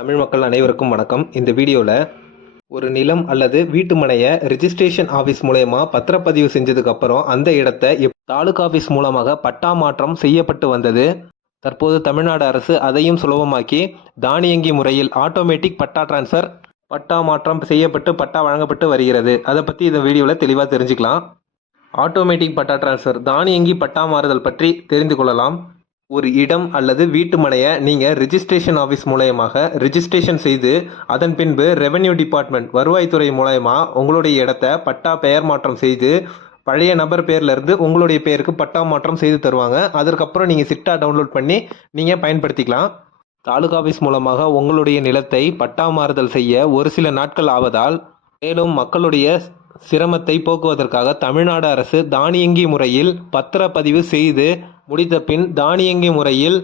தமிழ் மக்கள் அனைவருக்கும் வணக்கம். இந்த வீடியோவில் ஒரு நிலம் அல்லது வீட்டு மனையை ரிஜிஸ்ட்ரேஷன் ஆஃபீஸ் மூலயமா பத்திரப்பதிவு செஞ்சதுக்கப்புறம் அந்த இடத்த தாலுகா ஆஃபீஸ் மூலமாக பட்டா மாற்றம் செய்யப்பட்டு வந்தது. தற்போது தமிழ்நாடு அரசு அதையும் சுலபமாக்கி தானியங்கி முறையில் ஆட்டோமேட்டிக் பட்டா டிரான்ஸ்ஃபர் பட்டா மாற்றம் செய்யப்பட்டு பட்டா வழங்கப்பட்டு வருகிறது. அதை பற்றி இந்த வீடியோவில் தெளிவாக தெரிஞ்சுக்கலாம். ஆட்டோமேட்டிக் பட்டா டிரான்ஸ்ஃபர் தானியங்கி பட்டா மாறுதல் பற்றி தெரிந்து கொள்ளலாம். ஒரு இடம் அல்லது வீட்டு மனையை நீங்கள் ரிஜிஸ்ட்ரேஷன் ஆஃபீஸ் மூலயமாக ரிஜிஸ்ட்ரேஷன் செய்து அதன் பின்பு ரெவென்யூ டிபார்ட்மெண்ட் வருவாய்த்துறை மூலயமா உங்களுடைய இடத்த பட்டா பெயர் மாற்றம் செய்து பழைய நபர் பேர்லேருந்து உங்களுடைய பேருக்கு பட்டா மாற்றம் செய்து தருவாங்க. அதற்கப்புறம் நீங்கள் சிட்டா டவுன்லோட் பண்ணி நீங்கள் பயன்படுத்திக்கலாம். தாலுகா ஆஃபீஸ் மூலமாக உங்களுடைய நிலத்தை பட்டா மாறுதல் செய்ய ஒரு சில நாட்கள் ஆவதால் மேலும் மக்களுடைய சிரமத்தை போக்குவதற்காக தமிழ்நாடு அரசு தானியங்கி முறையில் பத்திரப்பதிவு செய்து முடித்த பின் தானியங்கி முறையில்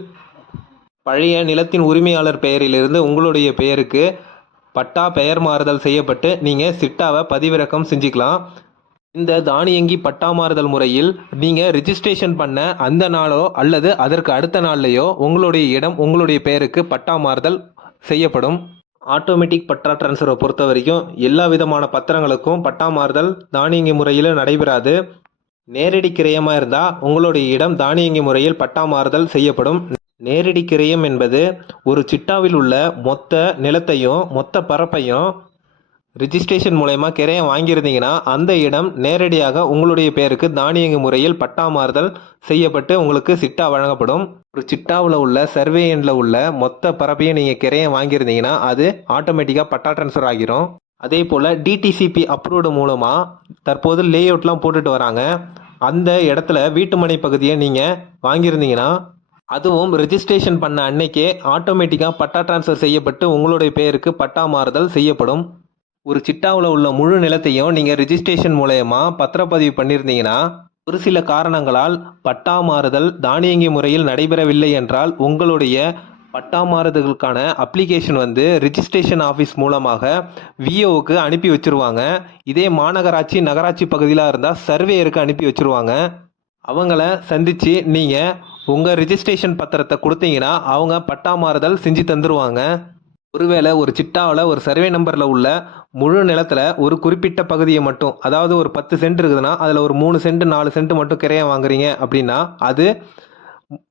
பழைய நிலத்தின் உரிமையாளர் பெயரிலிருந்து உங்களுடைய பெயருக்கு பட்டா பெயர் மாறுதல் செய்யப்பட்டு நீங்கள் சிட்டாவை பதிவிறக்கம் செஞ்சுக்கலாம். இந்த தானியங்கி பட்டா மாறுதல் முறையில் நீங்கள் ரிஜிஸ்ட்ரேஷன் பண்ண அந்த நாளோ அல்லது அதற்கு அடுத்த நாள்லையோ உங்களுடைய இடம் உங்களுடைய பெயருக்கு பட்டா மாறுதல் செய்யப்படும். ஆட்டோமேட்டிக் பட்டா டிரான்ஸ்ஃபரை பொறுத்த வரைக்கும் எல்லா விதமான பத்திரங்களுக்கும் பட்டா மாறுதல் தானியங்கி முறையில் நடைபெறாது. நேரடி கிரயமாக இருந்தால் உங்களுடைய இடம் தானியங்கி முறையில் பட்டா மாறுதல் செய்யப்படும். நேரடி கிரயம் என்பது ஒரு சிட்டாவில் உள்ள மொத்த நிலத்தையும் மொத்த பரப்பையும் ரிஜிஸ்ட்ரேஷன் மூலயமா கிரயம் வாங்கியிருந்தீங்கன்னா அந்த இடம் நேரடியாக உங்களுடைய பெயருக்கு தானியங்கி முறையில் பட்டா மாறுதல் செய்யப்பட்டு உங்களுக்கு சிட்டா வழங்கப்படும். ஒரு சிட்டாவில் உள்ள சர்வே எண்ணில் உள்ள மொத்த பரப்பையும் நீங்கள் கிரயம் வாங்கியிருந்தீங்கன்னா அது ஆட்டோமேட்டிக்காக பட்டா ட்ரான்ஸ்ஃபர் ஆகிரும். அதே போல் டிடிசிபி அப்ரூவ்டு மூலமாக தற்போது லே அவுட்லாம் போட்டுட்டு வராங்க. அந்த இடத்துல வீட்டுமனை பகுதியை நீங்கள் வாங்கியிருந்தீங்கன்னா அதுவும் ரெஜிஸ்ட்ரேஷன் பண்ண அன்னைக்கே ஆட்டோமேட்டிக்காக பட்டா ட்ரான்ஸ்ஃபர் செய்யப்பட்டு உங்களுடைய பெயருக்கு பட்டா மாறுதல் செய்யப்படும். ஒரு சிட்டாவில் உள்ள முழு நிலத்தையும் நீங்கள் ரிஜிஸ்ட்ரேஷன் மூலயமா பத்திரப்பதிவு பண்ணியிருந்தீங்கன்னா ஒரு சில காரணங்களால் பட்டா மாறுதல் தானியங்கி முறையில் நடைபெறவில்லை என்றால் உங்களுடைய பட்டா மாறுதலுக்கான அப்ளிகேஷன் வந்து ரிஜிஸ்ட்ரேஷன் ஆஃபீஸ் மூலமாக விஓவுக்கு அனுப்பி வச்சிருவாங்க. இதே மாநகராட்சி நகராட்சி பகுதியில் இருந்தால் சர்வேயருக்கு அனுப்பி வச்சிருவாங்க. அவங்கள சந்தித்து நீங்கள் உங்கள் ரிஜிஸ்ட்ரேஷன் பத்திரத்தை கொடுத்தீங்கன்னா அவங்க பட்டா மாறுதல் செஞ்சு தந்துடுவாங்க ஒருவேளை ஒரு சிட்டாவில் ஒரு சர்வே நம்பரில் உள்ள முழு நிலத்தில் ஒரு குறிப்பிட்ட பகுதியை மட்டும் அதாவது ஒரு பத்து சென்ட் இருக்குதுன்னா அதில் ஒரு மூணு சென்ட் நாலு சென்ட் மட்டும் கிரையம் வாங்குறீங்க அப்படின்னா அது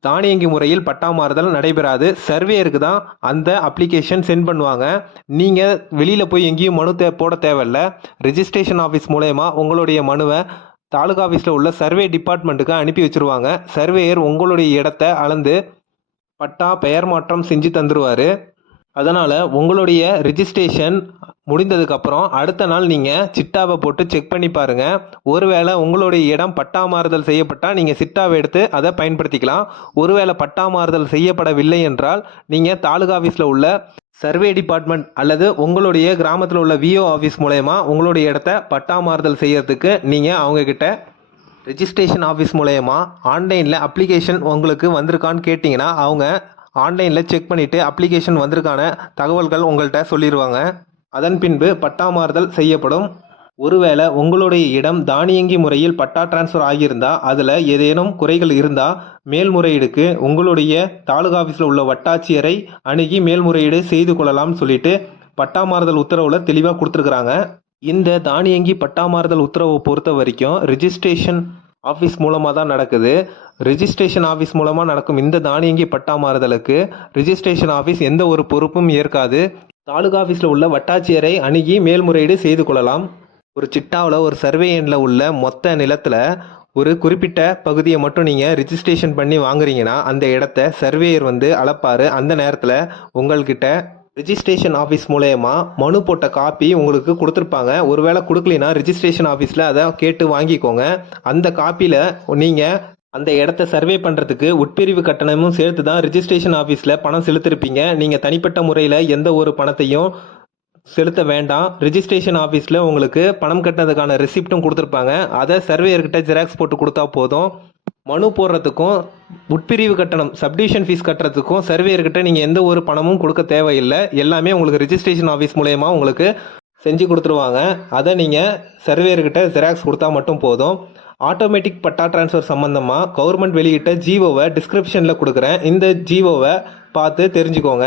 தானியங்கி முறையில் பட்டா மாறுதல் நடைபெறாது. சர்வேயருக்கு தான் அந்த அப்ளிகேஷன் சென்ட் பண்ணுவாங்க. நீங்கள் வெளியில் போய் எங்கேயும் மனு தே போட தேவையில்ல. ரிஜிஸ்ட்ரேஷன் ஆஃபீஸ் மூலயமா உங்களுடைய மனுவை தாலுகா ஆஃபீஸில் உள்ள சர்வே டிபார்ட்மெண்ட்டுக்கு அனுப்பி வச்சுருவாங்க. சர்வேயர் உங்களுடைய இடத்த அளந்து பட்டா பெயர் மாற்றம் செஞ்சு தந்துடுவார் அதனால் உங்களுடைய ரிஜிஸ்ட்ரேஷன் முடிந்ததுக்கப்புறம் அடுத்த நாள் நீங்கள் சிட்டாவை போட்டு செக் பண்ணி பாருங்கள் ஒருவேளை உங்களுடைய இடம் பட்டா மாறுதல் செய்யப்பட்டால் நீங்கள் சிட்டாவை எடுத்து அதை பயன்படுத்திக்கலாம். ஒருவேளை பட்டா மாறுதல் செய்யப்படவில்லை என்றால் நீங்கள் தாலுகா ஆஃபீஸில் உள்ள சர்வே டிபார்ட்மெண்ட் அல்லது உங்களுடைய கிராமத்தில் உள்ள விஓ ஆஃபீஸ் மூலயமா உங்களுடைய இடத்த பட்டா மாறுதல் செய்யறதுக்கு நீங்கள் அவங்கக்கிட்ட ரிஜிஸ்ட்ரேஷன் ஆஃபீஸ் மூலயமா ஆன்லைனில் அப்ளிகேஷன் உங்களுக்கு வந்திருக்கான்னு கேட்டிங்கன்னா அவங்க ஆன்லைனில் செக் பண்ணிவிட்டு அப்ளிகேஷன் வந்திருக்கான தகவல்கள் உங்கள்கிட்ட சொல்லிடுவாங்க அதன் பின்பு பட்டா மாறுதல் செய்யப்படும். ஒருவேளை உங்களுடைய இடம் தானியங்கி முறையில் பட்டா டிரான்ஸ்ஃபர் ஆகியிருந்தால் அதில் ஏதேனும் குறைகள் இருந்தால் மேல்முறையீடுக்கு உங்களுடைய தாலுகா ஆஃபீஸில் உள்ள வட்டாட்சியரை அணுகி மேல்முறையீடு செய்து கொள்ளலாம்னு சொல்லிட்டு பட்டா மாறுதல் உத்தரவில் தெளிவாக கொடுத்துருக்குறாங்க. இந்த தானியங்கி பட்டா மாறுதல் உத்தரவை பொறுத்த வரைக்கும் ரிஜிஸ்ட்ரேஷன் ஆஃபீஸ் மூலமாக தான் நடக்குது. ரிஜிஸ்ட்ரேஷன் ஆஃபீஸ் மூலமாக நடக்கும் இந்த தானியங்கி பட்டா மாறுதலுக்கு ரிஜிஸ்ட்ரேஷன் ஆஃபீஸ் எந்த ஒரு பொறுப்பும் ஏற்காது. தாலுகா ஆஃபீஸில் உள்ள வட்டாட்சியரை அணுகி மேல்முறையீடு செய்து கொள்ளலாம். ஒரு சிட்டாவில் ஒரு சர்வே எண்ணில் உள்ள மொத்த நிலத்தில் ஒரு குறிப்பிட்ட பகுதியை மட்டும் நீங்கள் ரிஜிஸ்ட்ரேஷன் பண்ணி வாங்குறீங்கன்னா அந்த இடத்த சர்வேயர் வந்து அளப்பார். அந்த நேரத்தில் உங்கள்கிட்ட ரிஜிஸ்ட்ரேஷன் ஆஃபீஸ் மூலயமா மனு போட்ட காப்பி உங்களுக்கு கொடுத்துருப்பாங்க. ஒருவேளை கொடுக்கலினா ரிஜிஸ்ட்ரேஷன் ஆஃபீஸில் அதை கேட்டு வாங்கிக்கோங்க. அந்த காப்பியில் நீங்கள் அந்த இடத்த சர்வே பண்ணுறதுக்கு உட்பிரிவு கட்டணமும் சேர்த்து தான் ரிஜிஸ்ட்ரேஷன் ஆஃபீஸில் பணம் செலுத்திருப்பீங்க. நீங்கள் தனிப்பட்ட முறையில் எந்த ஒரு பணத்தையும் செலுத்த வேண்டாம். ரிஜிஸ்ட்ரேஷன் ஆஃபீஸில் உங்களுக்கு பணம் கட்டினதுக்கான ரெசிப்ட்டும் கொடுத்துருப்பாங்க. அதை சர்வேயர்கிட்ட ஜெராக்ஸ் போட்டு கொடுத்தா போதும். மனு போடுறதுக்கும் உட்பிரிவு கட்டணம் சப்டிவிஷன் ஃபீஸ் கட்டுறதுக்கும் சர்வேயர்கிட்ட நீங்கள் எந்த ஒரு பணமும் கொடுக்க தேவையில்லை. எல்லாமே உங்களுக்கு ரிஜிஸ்ட்ரேஷன் ஆஃபீஸ் மூலயமா உங்களுக்கு செஞ்சு கொடுத்துருவாங்க. அதை நீங்கள் சர்வேயர்கிட்ட ஜெராக்ஸ் கொடுத்தா மட்டும் போதும். ஆட்டோமேட்டிக் பட்டா ட்ரான்ஸ்ஃபர் சம்மந்தமாக கவர்மெண்ட் வெளியிட்ட ஜிஓவை டிஸ்கிரிப்ஷனில் கொடுக்குறேன். இந்த ஜிஓவை பார்த்து தெரிஞ்சுக்கோங்க.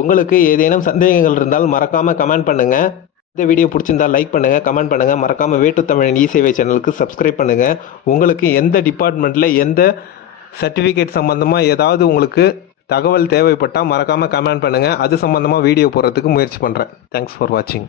உங்களுக்கு ஏதேனும் சந்தேகங்கள் இருந்தால் மறக்காமல் கமெண்ட் பண்ணுங்கள் இந்த வீடியோ பிடிச்சிருந்தா லைக் பண்ணுங்கள் கமெண்ட் பண்ணுங்கள் மறக்காமல் வேட்டு தமிழன் இசேவை சேவை சேனலுக்கு சப்ஸ்கிரைப் பண்ணுங்கள் உங்களுக்கு எந்த டிபார்ட்மெண்ட்டில் எந்த சர்டிஃபிகேட் சம்மந்தமாக ஏதாவது உங்களுக்கு தகவல் தேவைப்பட்டால் மறக்காமல் கமெண்ட் பண்ணுங்கள் அது சம்மந்தமாக வீடியோ போடுறதுக்கு முயற்சி பண்ணுறேன் தேங்க்ஸ் ஃபார் வாட்சிங்